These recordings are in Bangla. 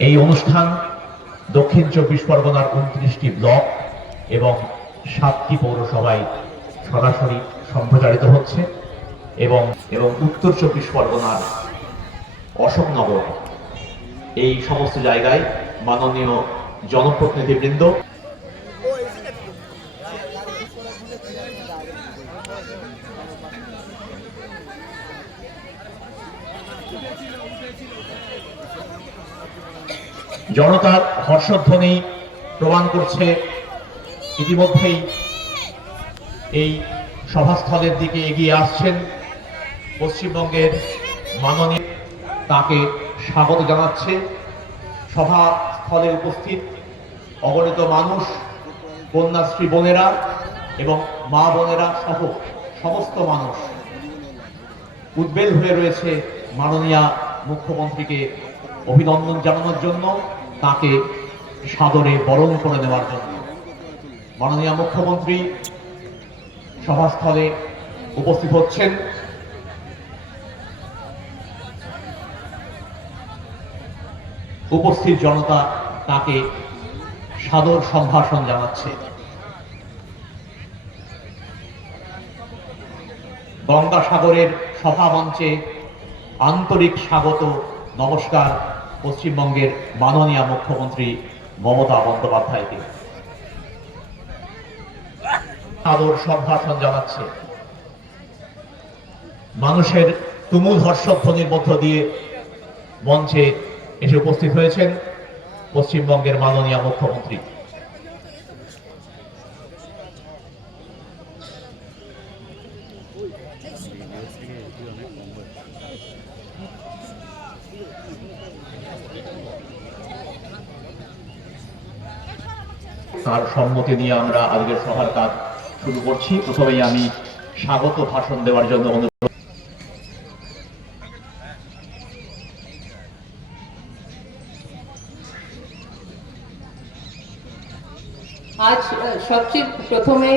এই অনুষ্ঠান দক্ষিণ 24 পরগনার 29টি ব্লক এবং 7টি পৌরসভায় সরাসরি সম্প্রচারিত হচ্ছে এবং উত্তর 24 পরগনার অশোকনগর এই সমস্ত জায়গায় মাননীয় জনপ্রতিনিধিবৃন্দ জনতার হর্ষধ্বনি প্রমাণ করছে ইতিমধ্যেই এই সভাস্থলের দিকে এগিয়ে আসছেন পশ্চিমবঙ্গের মাননীয়, তাকে স্বাগত জানাচ্ছে সভাস্থলে উপস্থিত অগণিত মানুষ, কন্যাশ্রী বোনেরা এবং মা বোনেরা সহ সমস্ত মানুষ উদ্বেল হয়ে রয়েছে মাননীয়া মুখ্যমন্ত্রীকে অভিনন্দন জানানোর জন্য, তাকে সাদরে বরণ করে নেওয়ার জন্য। মাননীয় মুখ্যমন্ত্রী সভাস্থলে উপস্থিত হচ্ছেন। উপস্থিত জনতা তাকে সাদর সম্ভাষণ জানাচ্ছে। গঙ্গাসাগরের সভামঞ্চে আন্তরিক স্বাগত, নমস্কার পশ্চিমবঙ্গের মাননীয় মুখ্যমন্ত্রী মমতা বন্দ্যোপাধ্যায়কে সাদর সম্ভাষণ জানাচ্ছে। মানুষের তুমুল হর্ষধ্বনির মধ্য দিয়ে মঞ্চে এসে উপস্থিত হয়েছেন পশ্চিমবঙ্গের মাননীয় মুখ্যমন্ত্রী। তার সম্মতি নিয়ে আমরা আজকের সভার কাজ শুরু করছি। প্রথমেই আমি স্বাগত ভাষণ দেওয়ার জন্য অনুরোধ। আজ সবচেয়ে প্রথমে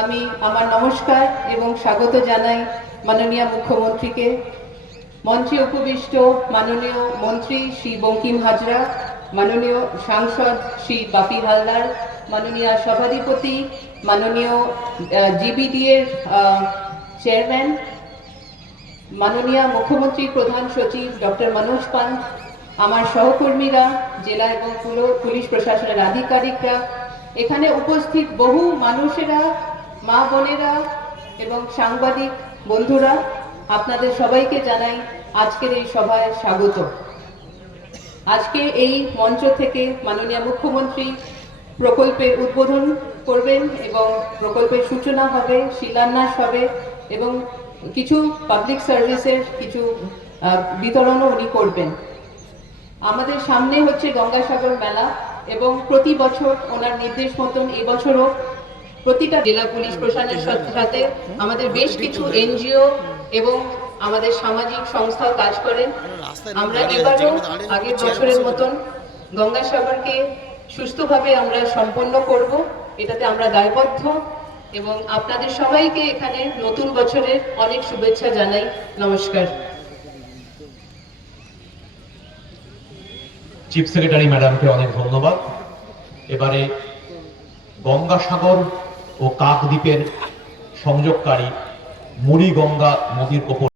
আমি আমার নমস্কার এবং স্বাগত জানাই মাননীয় মুখ্যমন্ত্রীকে। মঞ্চে উপবিষ্ট মাননীয় মন্ত্রী শ্রী বঙ্কিম হাজরা, মাননীয় সাংসদ শ্রী বাপি হালদার, মাননীয় সভাধিপতি, মাননীয় জিবিডি এর চেয়ারম্যান, মাননীয় মুখ্যমন্ত্রী প্রধান সচিব ডক্টর মনোজ পান্ত, আমার সহকর্মীরা, জেলা এবং পুলিশ প্রশাসনের আধিকারিকরা, এখানে উপস্থিত বহু মানুষেরা, মা বোনেরা এবং সাংবাদিক বন্ধুরা, আপনাদের সবাইকে জানাই আজকের এই সভায় স্বাগত। আজকে এই মঞ্চ থেকে মাননীয় মুখ্যমন্ত্রী প্রকল্পের উদ্বোধন করবেন এবং প্রকল্পের সূচনা হবে, শিলান্যাস হবে এবং কিছু পাবলিক সার্ভিসের কিছু বিতরণও উনি করবেন। আমাদের সামনে হচ্ছে গঙ্গাসাগর মেলা এবং প্রতি বছর ওনার নির্দেশ মতন এবছরও প্রতিটা জেলা পুলিশ প্রশাসনের সাথে আমাদের বেশ কিছু এনজিও এবং আমাদের সামাজিক সংস্থাও কাজ করেন। আমরা এবারও আগের বছরের মতন গঙ্গাসাগরকে সুস্থভাবে আমরা সম্পন্ন করব, এটাতে আমরা দায়বদ্ধ এবং আপনাদের সবাইকে এখানে নতুন বছরের অনেক শুভেচ্ছা জানাই। নমস্কার। চিফ সেক্রেটারি ম্যাডামকে অনেক ধন্যবাদ। এবারে গঙ্গাসাগর ও কাকদ্বীপের সংযোগকারী মুড়িগঙ্গা নদীর ওপর